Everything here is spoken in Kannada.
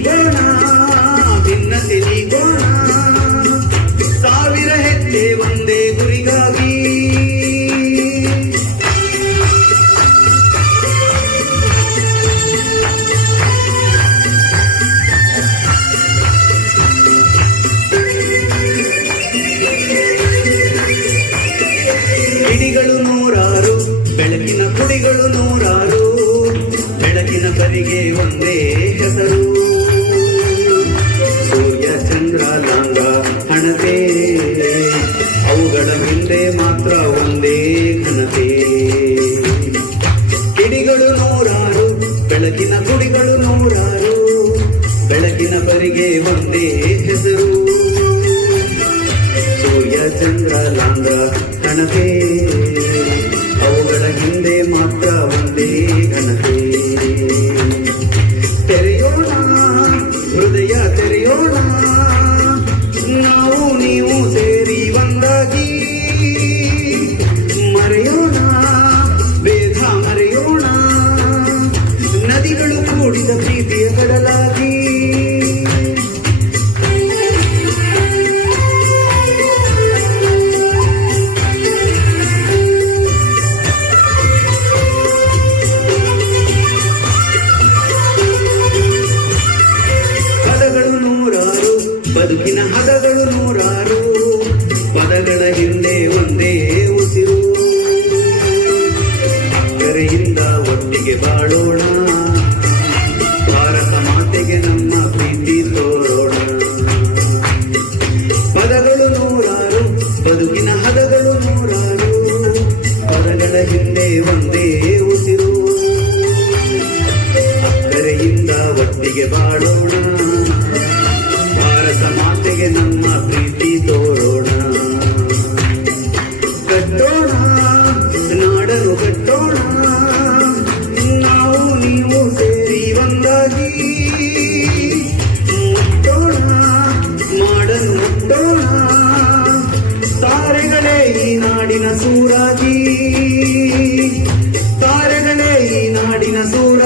ನೀಗೋಣ ಭಿನ್ನತೆ ನೀಗೋಣ ಸಾವಿರ ಹೆಜ್ಜೆ ಒಂದೇ ಗುರಿಗಾಗಿ ಕಿಡಿಗಳು ನೂರಾರು ಬೆಳಕಿನ ಕುಡಿಗಳು ನೂರಾರು ಬೆಳಕಿನ ಕರಿಗೆ ಒಂದೇ ಹೆಸರು ಸೂರ್ಯ ಚಂದ್ರ ಲಾಂಗ ಹಣತೆ ಅವುಗಳ ಹಿಂದೆ ಮಾತ್ರ ಒಂದೇ ಘನತೆ ಕಿಡಿಗಳು ನೂರಾರು ಬೆಳಕಿನ ಕುಡಿಗಳು ನೂರಾರು ಬೆಳಕಿನ ಕರಿಗೆ ಒಂದೇ ಹೆಸರು ಸೂರ್ಯ ಚಂದ್ರ ಲಾಂಗ ಹಣತೆ ಅವುಗಳ ಹಿಂದೆ ಮಾತ್ರ ಒಂದೇ ಘನತೆ ತೆರೆಯೋಣ ಹೃದಯ ತೆರೆಯೋಣ ನಾವು ನೀವು ಸೇರಿ ಒಂದಾಗಿ ಮರೆಯೋಣ ಬೇಗ ಮರೆಯೋಣ ನದಿಗಳು ಕೂಡಿದ ಪ್ರೀತಿಯ ಕಡಲಾಗಿ ಬದುಕಿನ ಹದಗಳು ನೂರಾರು ಪದಗಳ ಹಿಂದೆ ಒಂದೇ ಉಸಿರು ಅಕ್ಕರೆಯಿಂದ ಒಟ್ಟಿಗೆ ಬಾಳೋಣ ಭಾರತ ಮಾತೆಗೆ ನಮ್ಮ ಪ್ರೀತಿ ತೋರೋಣ ಪದಗಳು ನೂರಾರು ಬದುಕಿನ ಹದಗಳು ನೂರಾರು ಪದಗಳ ಹಿಂದೆ ಒಂದೇ ಉಸಿರು ಅಕ್ಕರೆಯಿಂದ ಒಟ್ಟಿಗೆ ಬಾಳೋಣ ಭಾರತ ಮಾತೆಗೆ ನಮ್ಮ ಪ್ರೀತಿ ತೋರೋಣ ಕಟ್ಟೋಣ ನಾಡನ್ನು ಕಟ್ಟೋಣ ನಾವು ನೀವು ಸೇರಿ ಒಂದಾಗಿ ಮುಟ್ಟೋಣ ಮಾಡನ್ನು ಮುಟ್ಟೋಣ ತಾರೆಗಳೇ ಈ ನಾಡಿನ ಸೂರಾಗಿ ತಾರೆಗಳೇ ಈ ನಾಡಿನ ಸೂರ